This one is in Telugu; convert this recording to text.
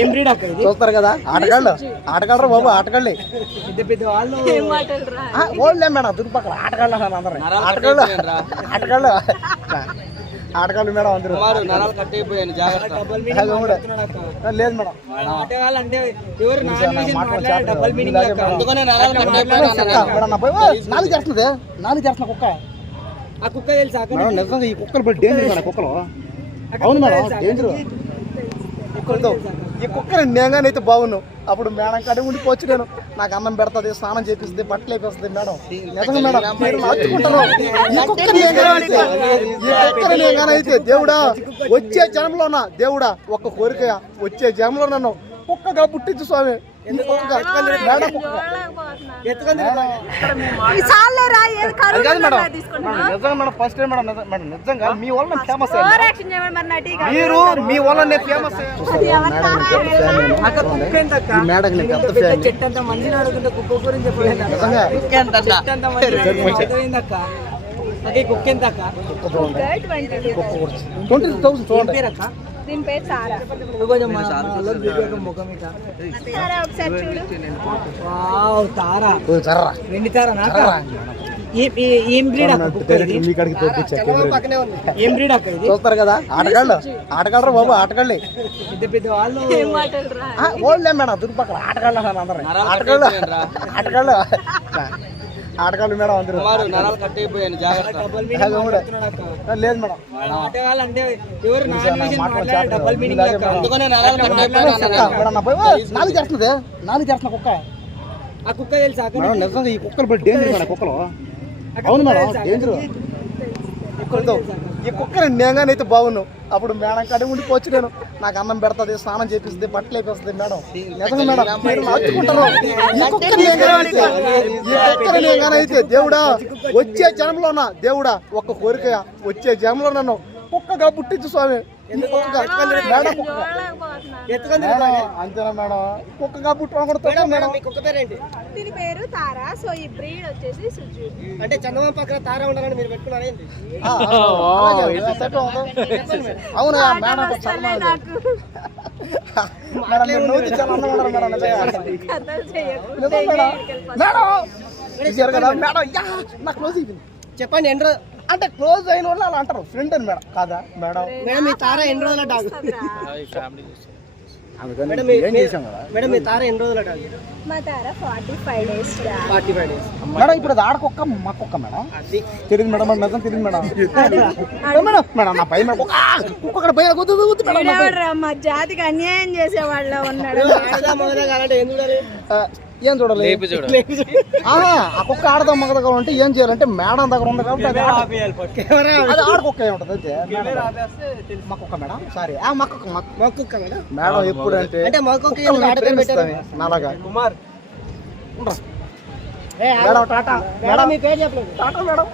ఏం బ్రీడ్ అక్క ఇది? చూస్తారు కదా ఆటగాళ్ళు బాబు ఆటగాళ్ళే పెద్ద పెద్ద వాళ్ళు ఓన్లే మేడం దుర్పక్కల ఆటగాళ్ళు అన్నారు అందరూ ఆటగాళ్ళు మేడం అందరూ నరాలు కట్ అయిపోయాను జాగ్రత్త. లేదు మేడం ఆటగాళ్ళు అంటే ఎవరు డబల్ మీనింగ్ అక్క. అందుకనే నరాలు కట్ అయిపోయాను. నాలుగు చేస్తున్నా కుక్క ఆ కుక్క తెలుసా అక్క? మేడం నిజంగా ఈ కుక్కలు బట్టి డేంజర్ మేడం కుక్కలు. అవును మేడం డేంజర్ కుక్కలతో. ఈ కుక్కని నేగానైతే బాగున్నావు అప్పుడు మేడం కాడే ఉండిపోవచ్చు. నేను నాకు అన్నం పెడుతుంది, స్నానం చేపిస్తుంది, బట్టలు వేపిస్తుంది మేడం. నిజంగా మేడం మీరు నచ్చుకుంటాను. ఈ కుక్కని నేగానైతే దేవుడా వచ్చే జన్మలోనా దేవుడా ఒక్క కోరిక వచ్చే జన్మలో నన్ను కుక్కగా పుట్టించు స్వామి. నిజంగా మేడం ఫస్ట్ టైం మేడం నిజంగా మీ వల్ల ఫేమస్ మీరు మీ వల్ల నేను ఫేమస్. మేడం చెట్టు అంత మంచిగా అడుగుతుంటే కుక్క గురించి చెప్పలేదు. కుక్క ఎంత అక్క? 20,000 చూడండి. దీని పేరు సారా. వెండి తారా ఏం బ్రీడ్ అక్క? ఏం బ్రీడ్ అక్క ఇది? చూస్తారు కదా ఆటగాళ్ళు బాబు ఆటగాళ్ళే పెద్ద పెద్ద వాళ్ళు ఓన్లే మేడం దుర్పక్కల ఆటగాళ్ళు అన్నారు అందరూ ఆటగాళ్ళు మేడం అందరూ నరాలు కట్ అయిపోయాను జాగ్రత్త. లేదు మేడం ఆటగాళ్ళు అంటే ఎవరు డబల్ మీనింగ్ అక్క. అందుకనే నరాలు కట్ అయిపోయాను. నాలుగు చేస్తున్నా కుక్క. ఆ కుక్క తెలుసా అక్క? మేడం నిజంగా ఈ కుక్కలు బట్టి డేంజర్ మేడం కుక్కలు. అవును మేడం డేంజర్ కుక్కలతో. ఈ కుక్కని నేగానైతే బాగున్నావు అప్పుడు మేడం కాడే ఉండిపోవచ్చు. నేను నాకు అన్నం పెడుతుంది, స్నానం చేపిస్తుంది, బట్టలు వేపిస్తుంది మేడం. నిజంగా మేడం మీరు నచ్చుకుంటాను. ఈ కుక్కని నేగానైతే దేవుడా వచ్చే జన్మలోనా దేవుడా ఒక్క కోరిక వచ్చే జన్మలో నన్ను కుక్కగా పుట్టించు స్వామి. అంతేనా మేడం కుక్కగా పుట్టుకోకూడదు మేడం. దీని పేరు తారా. సో ఈ బ్రీడ్ వచ్చేసి సుజు. అంటే చందమామ పక్కన తారా ఉండాలని మీరు పెట్టుకున్నారేంటి? అవునా మేడం చెప్పండి ఎన్ని రోజులు అంటే క్లోజ్ అయిన వాళ్ళు అలా అంటారు ఫ్రెండ్ అని మేడం కాదా మేడం? మేడం మీ తారా ఎన్ని రోజుల డాగ్? మేడం మీ తారా ఎన్ని రోజుల డాగ్? మా తారా 45 days. 45 days. మేడం ఇప్పుడు అది ఆడకుక్క మా కుక్క మేడం తెలియదు మేడం నిజం తెలియదు మేడం. మేడం నా పై కుక్క పై మా జాతికి అన్యాయం చేసేవాళ్ళ ఉన్నాడు. ఏం చూడాలి ఆ కుక్క ఆడదాం మగ దగ్గర ఉంటే ఏం చేయాలంటే మేడం దగ్గర ఉంది కాబట్టి అది ఆడకుక్క ఏముంటది అయితే మా కుక్క మేడం సారీ మా కుక్క మేడం ఎప్పుడు అంటే నాలాగా మేడం టాటా మేడం మీ పేరు చెప్పలేదు టాటా మేడం.